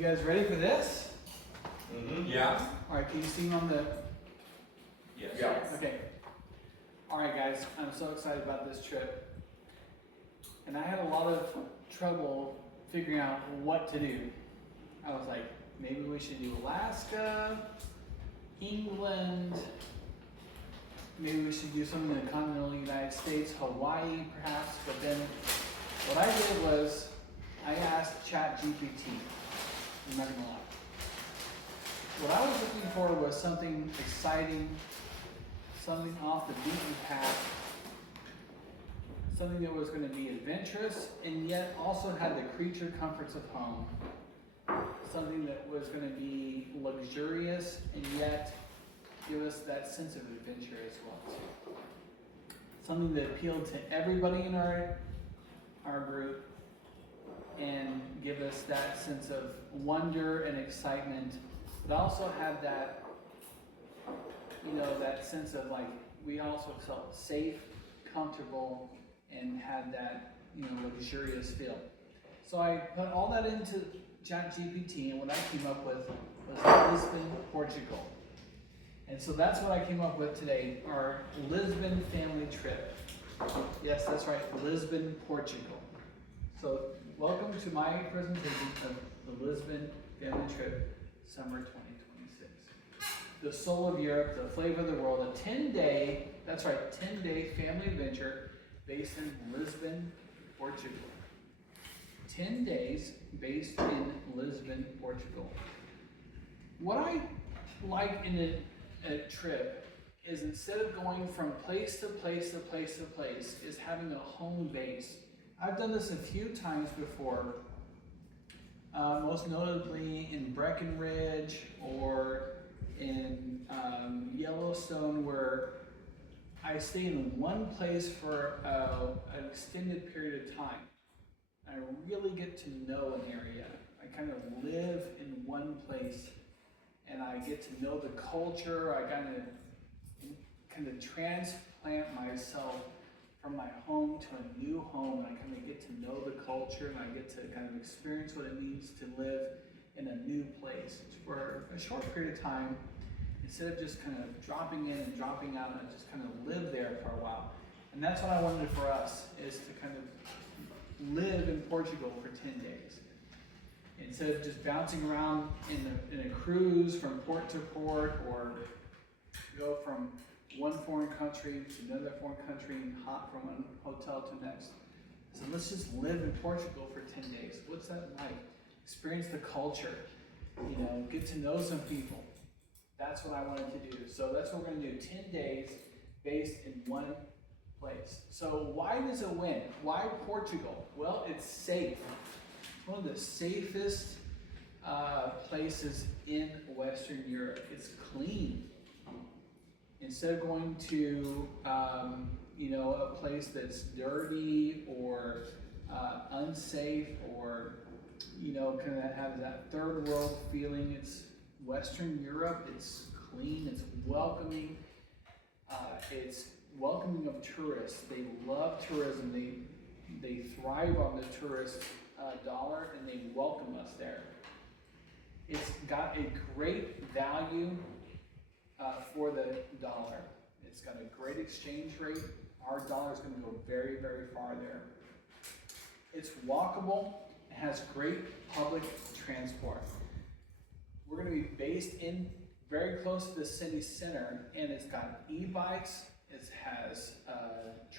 You guys ready for this? Yeah. All right, can you see on the? Yes. Yeah. Okay. All right, guys, I'm so excited about this trip. And I had a lot of trouble figuring out what to do. I was like, maybe we should do Alaska, England, maybe we should do something in the continental United States, Hawaii perhaps, but then what I did was I asked ChatGPT. I'm not gonna lie. What I was looking for was something exciting, something off the beaten path, something that was going to be adventurous and yet also had the creature comforts of home. Something that was going to be luxurious and yet give us that sense of adventure as well. Something that appealed to everybody in our group and give us that sense of wonder and excitement, but also have that, that sense of like, we also felt safe, comfortable, and had that, luxurious feel. So I put all that into ChatGPT, and what I came up with was Lisbon, Portugal. And so that's what I came up with today, our Lisbon family trip. Yes, that's right, Lisbon, Portugal. So welcome to my presentation of the Lisbon family trip, summer 2026. The soul of Europe, the flavor of the world, a 10-day, that's right, 10-day family adventure based in Lisbon, Portugal. 10 days based in Lisbon, Portugal. What I like in a trip is instead of going from place to place to place to place, is having a home base. I've done this a few times before, most notably in Breckenridge or in Yellowstone, where I stay in one place for an extended period of time. I really get to know an area. I kind of live in one place and I get to know the culture. I kind of transplant myself from my home to a new home, and I kind of get to know the culture and I get to kind of experience what it means to live in a new place for a short period of time, instead of just kind of dropping in and dropping out, and just kind of live there for a while. And that's what I wanted for us, is to kind of live in Portugal for 10 days. Instead of just bouncing around in a cruise from port to port, or go from one foreign country to another foreign country and hop from one hotel to next. So let's just live in Portugal for 10 days. What's that like? Experience the culture, get to know some people. That's what I wanted to do. So that's what we're going to do, 10 days based in one place. So why does it win? Why Portugal? Well, it's safe. It's one of the safest places in Western Europe. It's clean. Instead of going to a place that's dirty or unsafe, or kind of have that third world feeling, it's Western Europe. It's clean. It's welcoming. It's welcoming of tourists. They love tourism. They thrive on the tourist dollar, and they welcome us there. It's got a great value for the dollar. It's got a great exchange rate. Our dollar is going to go very, very far there. It's walkable. It has great public transport. We're going to be based in very close to the city center, and it's got e-bikes, it has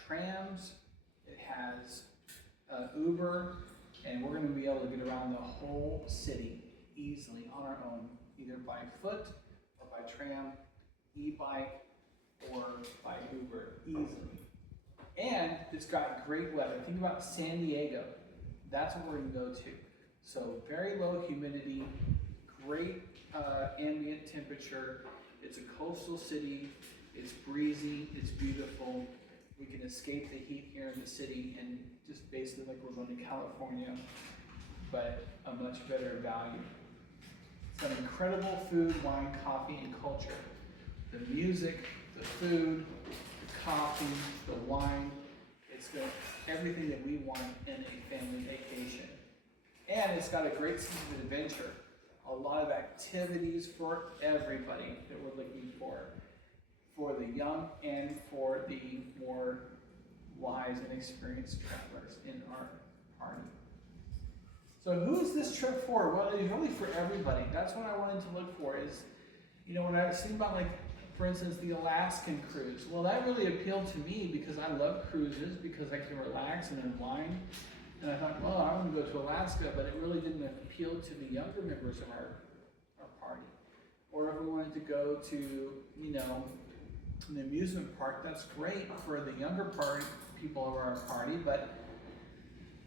trams, it has Uber, and we're going to be able to get around the whole city easily on our own, either by foot or by tram, e-bike, or by Uber easily. And it's got great weather. Think about San Diego. That's what we're going to go to. So very low humidity, great ambient temperature. It's a coastal city. It's breezy. It's beautiful. We can escape the heat here in the city and just basically like we're going to California, but a much better value. Some incredible food, wine, coffee, and culture. The music, the food, the coffee, the wine. It's got everything that we want in a family vacation. And it's got a great sense of adventure. a lot of activities for everybody that we're looking for the young and for the more wise and experienced travelers in our party. So who is this trip for? Well, it's really for everybody. That's what I wanted to look for is, you know, when I was thinking about, like, for instance, the Alaskan cruise. Well, that really appealed to me because I love cruises, because I can relax and unwind. And I thought, well, I want to go to Alaska, but it really didn't appeal to the younger members of our party. Or if we wanted to go to, you know, an amusement park, that's great for the younger people of our party, but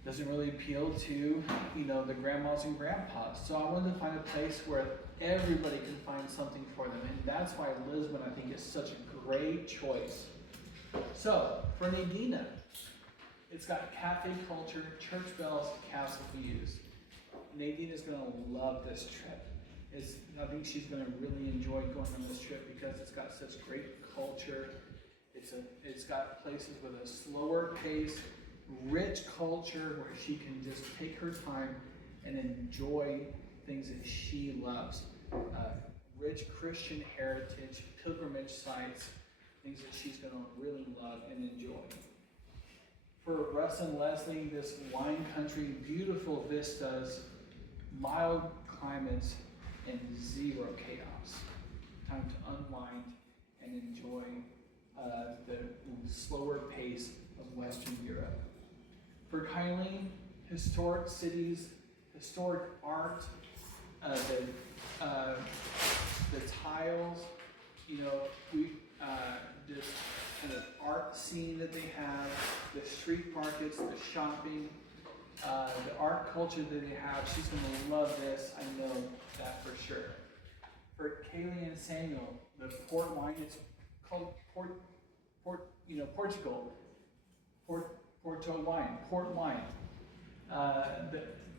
doesn't really appeal to, you know, the grandmas and grandpas. So I wanted to find a place where everybody can find something for them, and that's why Lisbon, I think, is such a great choice. So for Nadina, it's got cafe culture, church bells, castle views. Nadina's gonna love this trip. I think she's gonna really enjoy going on this trip because it's got such great culture. It's got places with a slower pace, rich culture where she can just take her time and enjoy things that she loves. Rich Christian heritage, pilgrimage sites, things that she's going to really love and enjoy. For Russ and Leslie, this wine country, beautiful vistas, mild climates, and zero chaos. Time to unwind and enjoy the slower pace of Western Europe. For Kylie, historic cities, historic art, the tiles, you know, this kind of art scene that they have, the street markets, the shopping, the art culture that they have. She's going to love this. I know that for sure. For Kaylee and Samuel, the port wine, it's called Portugal. Port wine.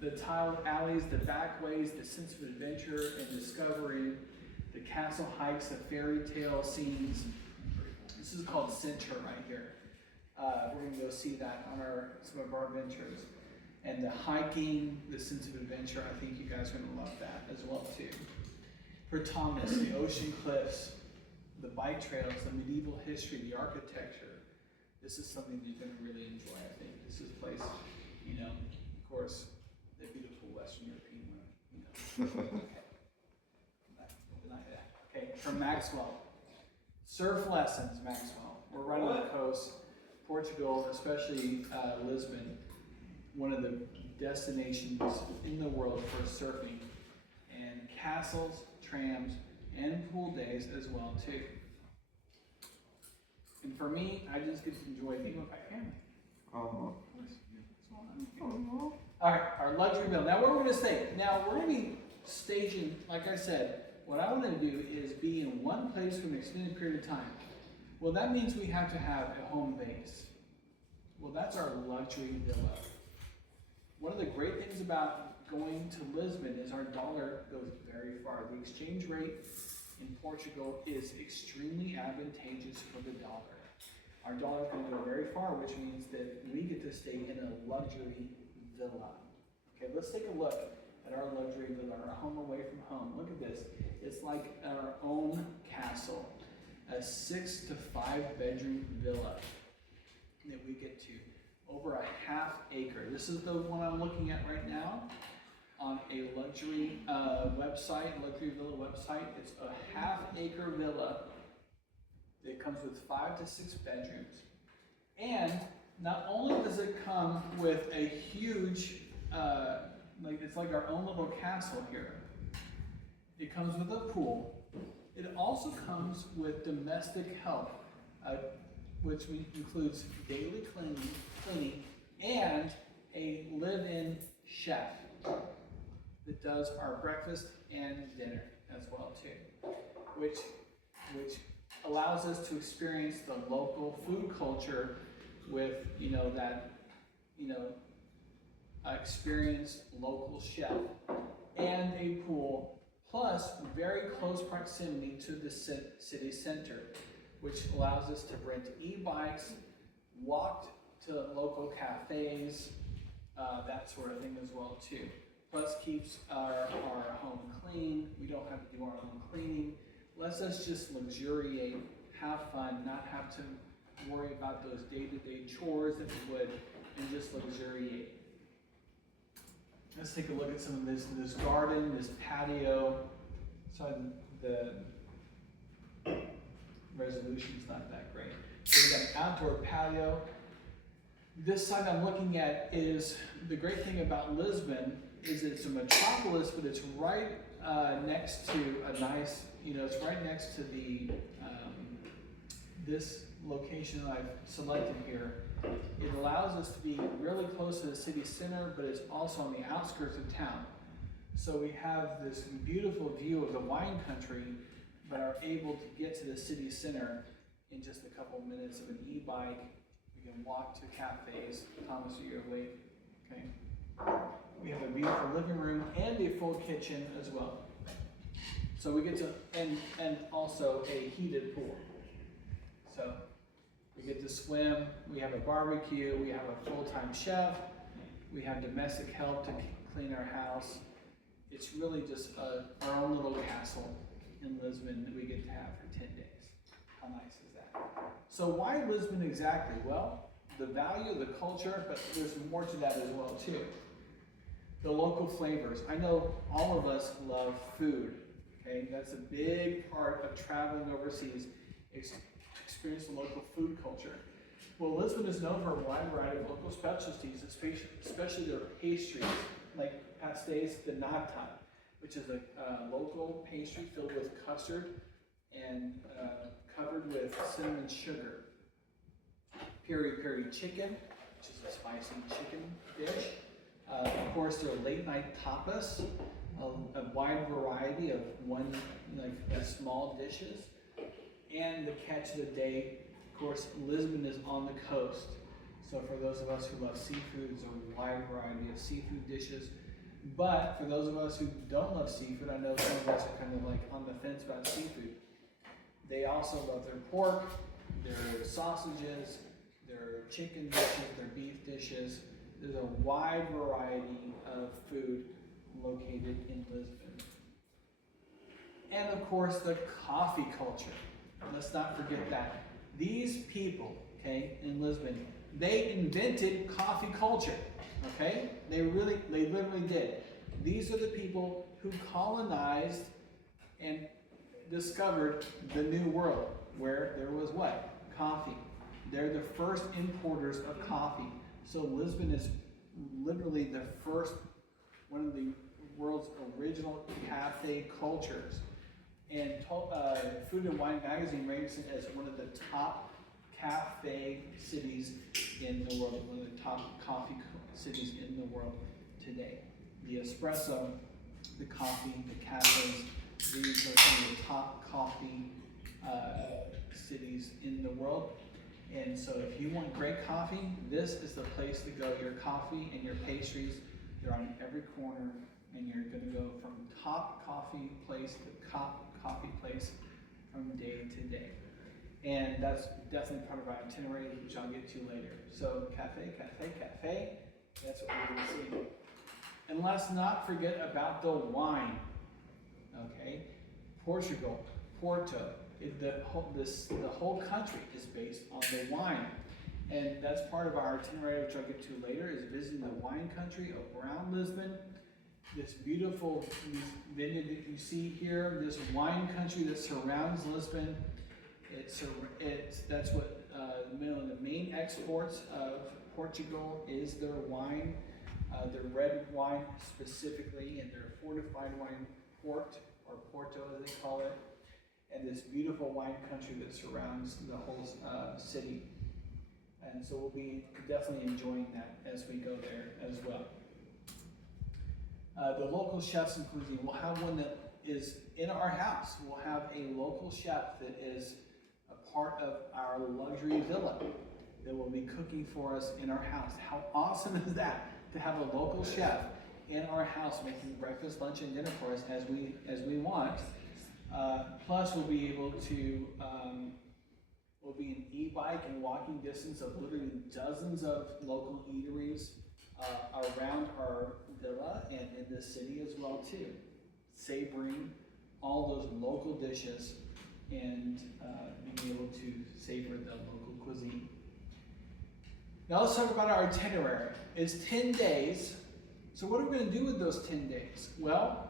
The tiled alleys, the backways, the sense of adventure and discovery, the castle hikes, the fairy tale scenes. This is called Center right here. We're going to go see that on some of our adventures. And the hiking, the sense of adventure, I think you guys are going to love that as well too. For Thomas, the ocean cliffs, the bike trails, the medieval history, the architecture. This is something that you're going to really enjoy, I think. This is a place, you know, of course, the beautiful Western European one, you know. Okay. Deny that. Okay, from Maxwell. Surf lessons, Maxwell. We're right on the coast. Portugal, especially Lisbon, one of the destinations in the world for surfing. And castles, trams, and pool days as well too. And for me, I just get to enjoy being with my family. All right, our luxury bill. Now, where we're going to stay. Now, we're going to be staging, like I said, what I want to do is be in one place for an extended period of time. Well, that means we have to have a home base. Well, that's our luxury villa. One of the great things about going to Lisbon is our dollar goes very far. The exchange rate in Portugal is extremely advantageous for the dollar. Our dollar can go very far, which means that we get to stay in a luxury villa. Okay, let's take a look at our luxury villa, our home away from home. Look at this. It's like our own castle, a 6 to 5 bedroom villa that we get to. Over a ½ acre. This is the one I'm looking at right now on a luxury website, luxury villa website. It's a ½ acre villa. It comes with 5 to 6 bedrooms. And not only does it come with a huge, it's like our own little castle here. It comes with a pool. It also comes with domestic help, which includes daily cleaning and a live-in chef that does our breakfast and dinner as well too, which allows us to experience the local food culture with experienced local chef and a pool, plus very close proximity to the city center, which allows us to rent e-bikes, walk to local cafes, that sort of thing as well too. plus keeps our home clean. We don't have to do our own cleaning. Lets us just luxuriate, have fun, not have to worry about those day-to-day chores that we would, and just luxuriate. Let's take a look at some of this garden, this patio. Sorry, the resolution's not that great. So we got an outdoor patio. This site I'm looking at is, the great thing about Lisbon is it's a metropolis, but it's right next to a nice, it's right next to the, this location that I've selected here. It allows us to be really close to the city center, but it's also on the outskirts of town. So we have this beautiful view of the wine country, but are able to get to the city center in just a couple minutes of an e-bike. We can walk to cafes. Thomas, are you awake? Okay. We have a beautiful living room and a full kitchen as well. So we get to, and also a heated pool. So we get to swim, we have a barbecue, we have a full-time chef, we have domestic help to clean our house. It's really just our own little castle in Lisbon that we get to have for 10 days. How nice is that? So why Lisbon exactly? Well, the value, the culture, but there's more to that as well too. The local flavors. I know all of us love food, okay? That's a big part of traveling overseas, experience the local food culture. Well, Lisbon is known for a wide variety of local specialties, especially their pastries, like pastéis de nata, which is a local pastry filled with custard and covered with cinnamon sugar. Peri peri chicken, which is a spicy chicken dish. Of course, there are late night tapas, a wide variety of small dishes. And the catch of the day, of course, Lisbon is on the coast. So for those of us who love seafood, there's a wide variety of seafood dishes. But for those of us who don't love seafood, I know some of us are kind of like on the fence about seafood. They also love their pork, their sausages, their chicken dishes, their beef dishes. There's a wide variety of food located in Lisbon. And of course, the coffee culture. Let's not forget that. These people, okay, in Lisbon, they invented coffee culture, okay? They literally did. These are the people who colonized and discovered the New World, where there was what? Coffee. They're the first importers of coffee. So Lisbon is literally the first, one of the world's original cafe cultures. And Food and Wine magazine rates it as one of the top cafe cities in the world, one of the top coffee cities in the world today. The espresso, the coffee, the cafes, these are some of the top coffee cities in the world. And so if you want great coffee, this is the place to go. Your coffee and your pastries, they're on every corner, and you're going to go from top coffee place to top coffee place from day to day. And that's definitely part of our itinerary, which I'll get to later. So cafe, cafe, cafe, that's what we're going to see. And let's not forget about the wine, okay? Portugal, Porto, the whole country is based on the wine. And that's part of our itinerary, which I'll get to later, is visiting the wine country around Lisbon. This beautiful vineyard that you see here, this wine country that surrounds Lisbon. That's what the main exports of Portugal is their wine, their red wine specifically, and their fortified wine, port or Porto as they call it, and this beautiful wine country that surrounds the whole city. And so we'll be definitely enjoying that as we go there as well. The local chefs and cuisine, we'll have one that is in our house. We'll have a local chef that is a part of our luxury villa that will be cooking for us in our house. How awesome is that, to have a local chef in our house making breakfast, lunch, and dinner for us as we want. Plus, we'll be able to, we'll be an e-bike and walking distance of literally dozens of local eateries around our villa and in the city as well too, savoring all those local dishes and being able to savor the local cuisine. Now let's talk about our itinerary. It's 10 days. So what are we going to do with those 10 days? Well,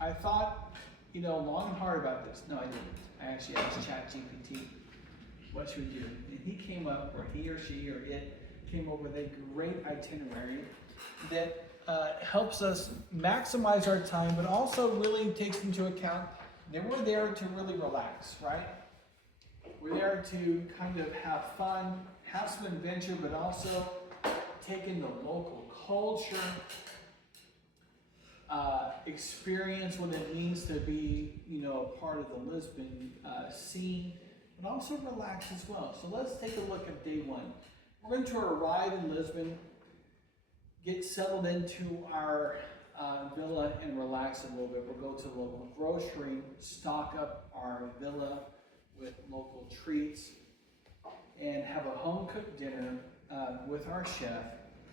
I thought, long and hard about this. No, I didn't. I actually asked ChatGPT, what should we do? And he came up, or he or she or it came up with a great itinerary that helps us maximize our time, but also really takes into account that we're there to really relax, right? We're there to kind of have fun, have some adventure, but also take in the local culture, experience what it means to be, part of the Lisbon scene, but also relax as well. So let's take a look at day one. We're going to arrive in Lisbon, get settled into our villa and relax a little bit. We'll go to the local grocery, stock up our villa with local treats, and have a home-cooked dinner with our chef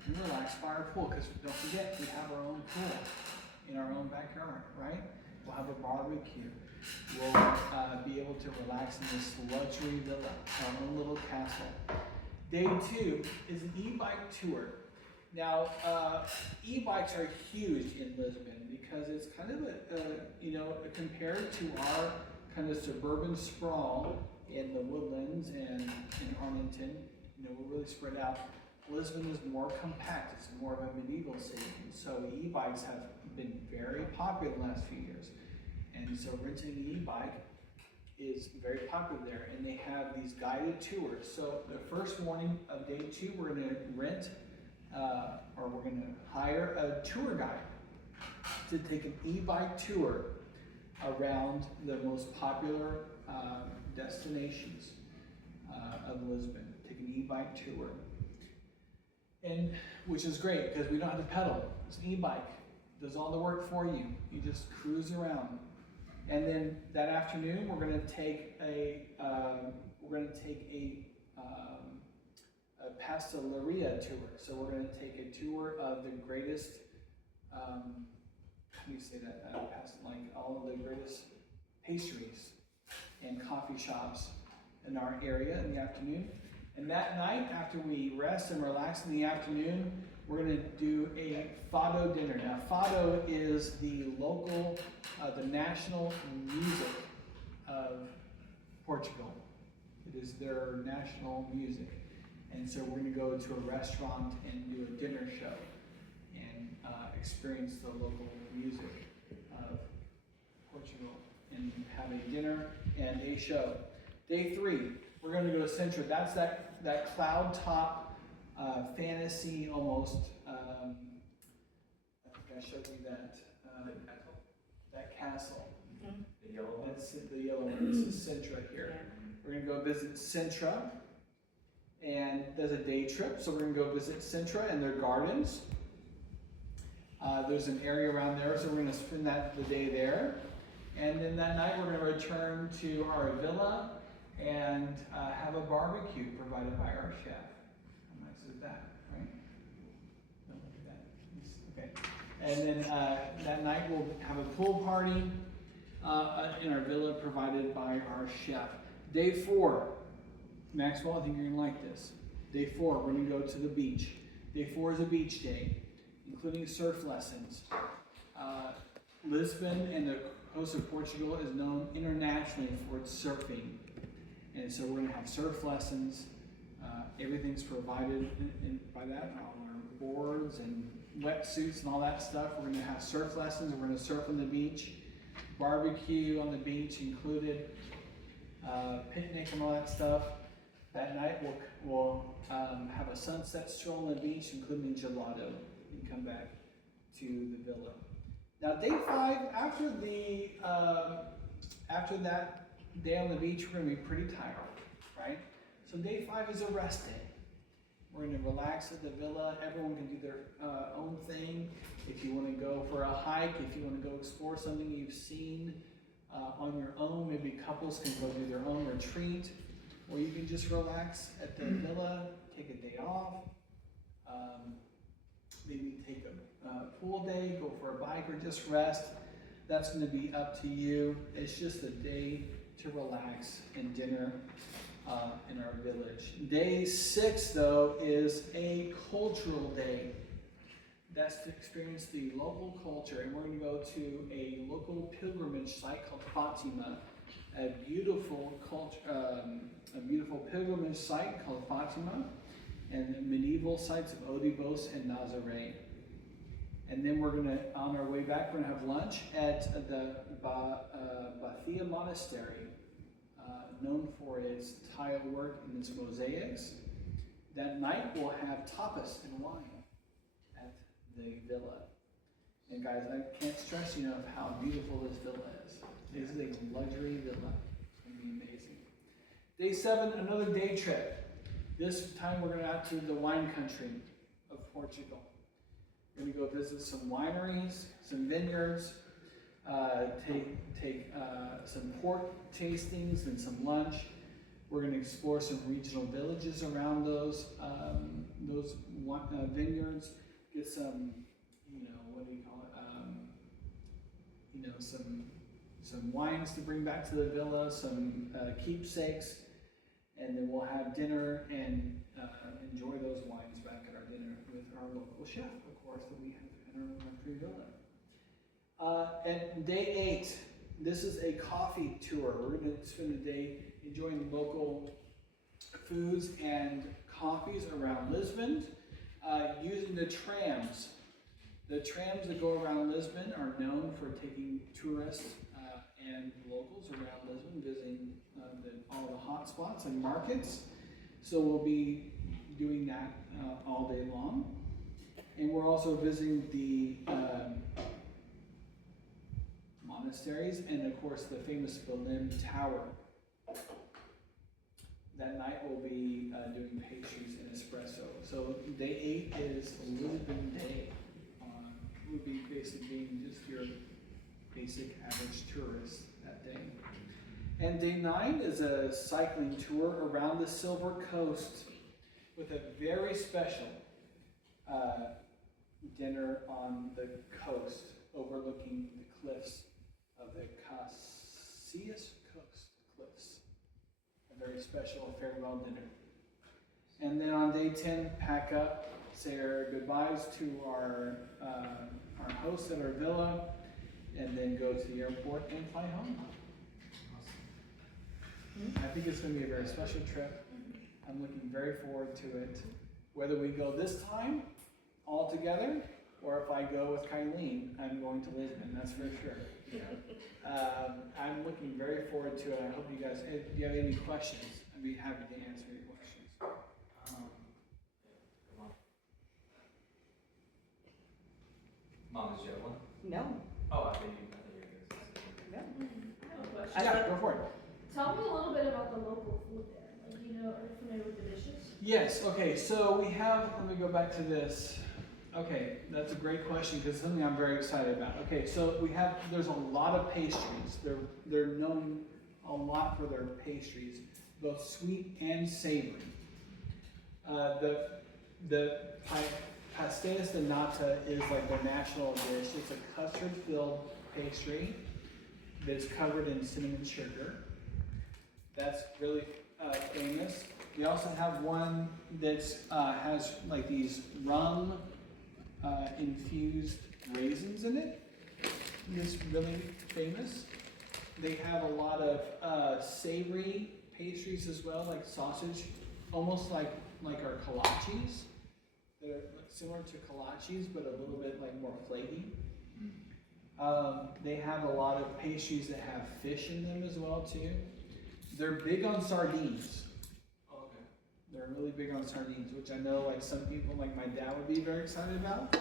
and relax by our pool, because don't forget, we have our own pool in our own backyard, right? We'll have a barbecue. We'll be able to relax in this luxury villa, our own little castle. Day two is an e-bike tour. Now, e-bikes are huge in Lisbon because it's kind of compared to our kind of suburban sprawl in the Woodlands and in Arlington, we're really spread out. Lisbon is more compact, it's more of a medieval city. So e-bikes have been very popular in the last few years. And so renting an e-bike is very popular there. And they have these guided tours. So the first morning of day two, we're gonna rent, or we're gonna hire a tour guide to take an e-bike tour around the most popular destinations of Lisbon. Take an e-bike tour. And which is great because we don't have to pedal. It's an e-bike. It does all the work for you. You just cruise around. And then that afternoon, we're going to take a pasteleria tour. So we're going to take a tour of the greatest. How do you say that? Like all of the greatest pastries and coffee shops in our area in the afternoon. And that night, after we rest and relax in the afternoon, we're going to do a fado dinner. Now, fado is the local, the national music of Portugal. It is their national music. And so we're going to go to a restaurant and do a dinner show and experience the local music of Portugal and have a dinner and a show. Day three, we're going to go to Sintra. That's that cloud top fantasy almost. I think I showed you that. That castle. Mm-hmm. The yellow one. That's the yellow one. This is Sintra here. Yeah. We're going to go visit Sintra, and there's a day trip. So we're going to go visit Sintra and their gardens. There's an area around there, so we're going to spend the day there. And then that night we're going to return to our villa and have a barbecue provided by our chef. How nice is that, right? Don't look at that. Okay. And then that night we'll have a pool party in our villa provided by our chef. Day four, Maxwell, I think you're going to like this. Day four, we're going to go to the beach. Day four is a beach day, including surf lessons. Lisbon and the coast of Portugal is known internationally for its surfing. And so we're going to have surf lessons. Everything's provided by that, all our boards and wetsuits and all that stuff. We're going to have surf lessons. We're going to surf on the beach, barbecue on the beach included, picnic and all that stuff. That night we'll have a sunset stroll on the beach, including gelato, and come back to the villa. Now day 5, after that day on the beach, we're going to be pretty tired, right? So day 5 is a rest day. We're going to relax at the villa. Everyone can do their own thing. If you want to go for a hike, if you want to go explore something you've seen on your own, maybe couples can go do their own retreat, or you can just relax at the villa, take a day off, maybe take a pool day, go for a bike, or just rest. That's going to be up to you. It's just a day to relax and dinner in our village. Day 6, though, is a cultural day. That's to experience the local culture, and we're going to go to a local pilgrimage site called Fatima, a beautiful pilgrimage site called Fatima, and the medieval sites of Odibos and Nazaré. And then we're going to, on our way back, we're going to have lunch at the Bathia Monastery, known for its tile work and its mosaics. That night we'll have tapas and wine at the villa. And guys, I can't stress enough how beautiful this villa is. This is a luxury villa. It's going to be amazing. Day 7, another day trip. This time we're going out to the wine country of Portugal. We're going to go visit some wineries, some vineyards, take some pork tastings and some lunch. We're going to explore some regional villages around those vineyards. Get some, what do you call it? Some wines to bring back to the villa, some keepsakes, and then we'll have dinner and enjoy those wines back at our dinner with our local chef, of course, that we have in our country villa. And day 8, this is a coffee tour. We're going to spend the day enjoying local foods and coffees around Lisbon, using the trams. The trams that go around Lisbon are known for taking tourists and locals around Lisbon, visiting all the hot spots and markets. So we'll be doing that all day long. And we're also visiting the monasteries and, of course, the famous Berlin Tower. That night we'll be doing pastries and espresso. So day 8 is Lisbon Day. We'll be basically being just your basic average tourist that day. And day 9 is a cycling tour around the Silver Coast with a very special dinner on the coast overlooking the cliffs of the Cassius Coast cliffs. A very special farewell dinner. And then on day 10, pack up, say our goodbyes to our hosts at our villa, and then go to the airport and fly home. I think it's going to be a very special trip. I'm looking very forward to it. Whether we go this time all together, or if I go with Kylene, I'm going to Lisbon, that's for sure. I'm looking very forward to it. I hope you guys, if you have any questions, I'd be happy to answer your questions. Mom, did you have one? No. Oh, I think you No. I have a question. Yeah, go for it. Tell me a little bit about the local food there. Like, are you familiar with the dishes? Yes, okay, so we have, let me go back to this. Okay, that's a great question because it's something I'm very excited about. Okay, so there's a lot of pastries. They're known a lot for their pastries, both sweet and savory. The pastéis de nata is like their national dish. It's a custard-filled pastry that's covered in cinnamon sugar. That's really famous. We also have one that's has like these rum infused raisins in it. It's really famous. They have a lot of savory pastries as well, like sausage, almost like our kolaches. They're similar to kolaches, but a little bit like more flaky. They have a lot of pastries that have fish in them as well too. They're big on sardines. Oh, okay. They're really big on sardines, which I know like some people, like my dad, would be very excited about.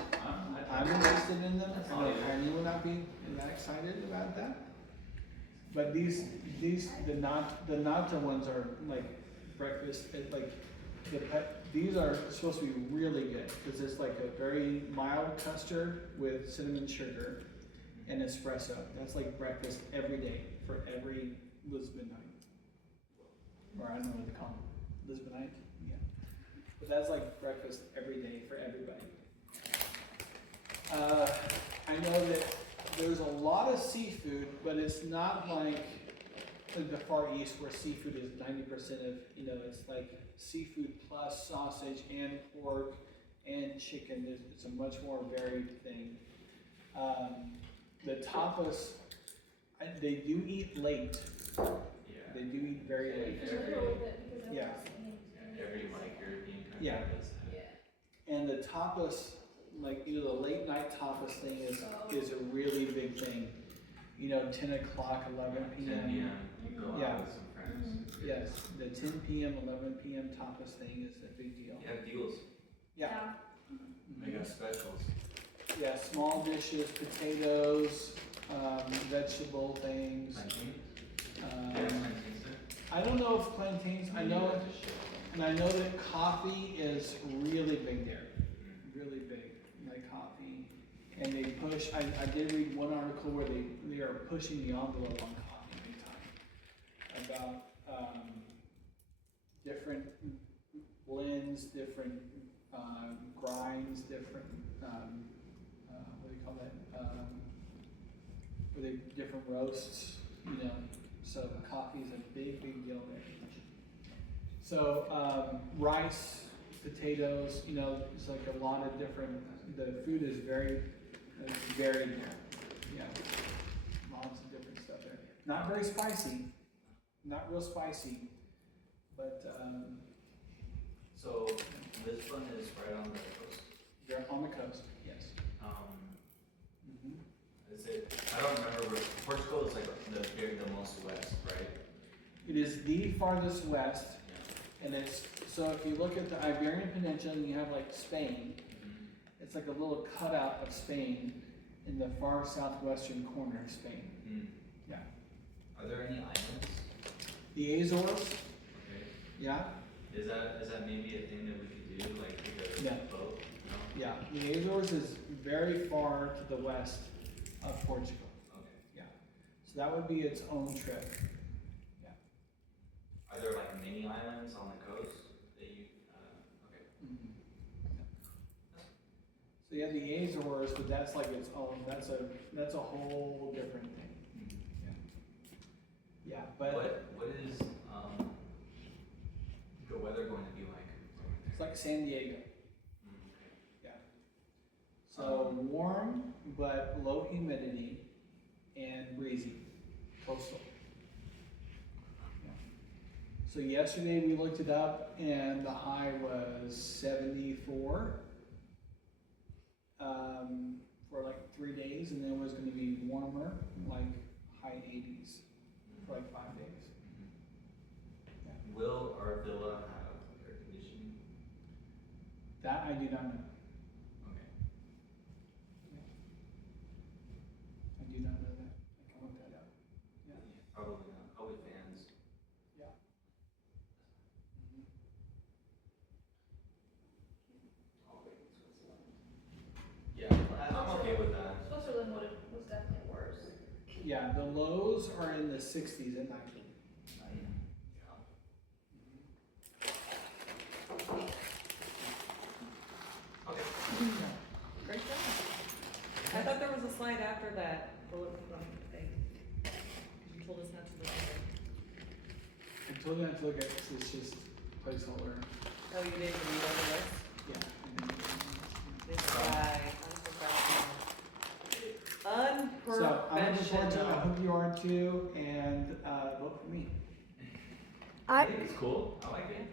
I'm interested in them. I know Kylie will not be that excited about that. But the nata ones are like breakfast, these are supposed to be really good because it's like a very mild custard with cinnamon sugar and espresso. That's like breakfast every day for every Lisbonite. Or I don't know what they call them. Lisbonite? Yeah. But that's like breakfast every day for everybody. I know that there's a lot of seafood, but it's not like in the Far East where seafood is 90% of, it's like seafood plus sausage and pork and chicken. It's a much more varied thing. The tapas, they do eat late. Yeah. They do eat very late. Just a little bit, because I Yeah. was saying. Every like European country Yeah. does that. Yeah. And the tapas, like, the late night tapas thing is a really big thing. 10 o'clock, 11 10 p.m. p.m. You go Yeah. out with some friends. Yes, the 10 p.m., 11 p.m. tapas thing is a big deal. You have deals. Yeah. They got specials. Yeah, small dishes, potatoes, vegetable things. Plantains? Um, Yeah, plantains there. I don't know if plantains, I know, That's just shit. and I know that coffee is really big there. Mm. Really big, like coffee. And they push, I did read one article where they are pushing the envelope on coffee big time. About, different blends, different, grinds, different, what do you call that? Where they, different roasts, so coffee is a big, big deal there. So, rice, potatoes, it's like a lot of different, the food is very varied there. Yeah, lots of different stuff there. Not very spicy, not real spicy, but, So Lisbon is right on the coast. they're on the coast, yes. Mhm. Is it? I don't remember where Portugal is like the most west, right? It is the farthest west, Yeah. and it's, so if you look at the Iberian Peninsula and you have like Spain, it's like a little cutout of Spain in the far southwestern corner of Spain. Mm. Yeah. Are there any islands? The Azores, Okay. yeah, Is that maybe a thing that we could do, like take a No. boat? No. yeah. The Azores is very far to the west of Portugal. Okay. So that would be its own trip. Are there like mini islands on the coast that you? Okay. Mhm. So yeah, the Azores, but that's like its own, that's a whole different thing. Yeah, but What is the weather going to be like over there? it's like San Diego. Okay. So warm, but low humidity and breezy, coastal. Yeah. So yesterday we looked it up and the high was 74 for like 3 days, and then it was going to be warmer, like high 80s for like 5 days. Will our villa have air conditioning? That I do not know. Okay. I do not know that. I can look that up. Probably not. Probably fans. Yeah, I'm okay with that. Switzerland was definitely worse. Yeah, the lows are in the 60s at night. Okay. Great job. I thought there was a slide after that bullet point thing. 'Cause you told us not to look at it. I told you not to look at it, 'cause it's just placeholder. Oh, you didn't read all the rest? Yeah. This guy, unprofessional. So I'm looking forward to it. I hope you are too, and vote for me. I think it's cool. I like it.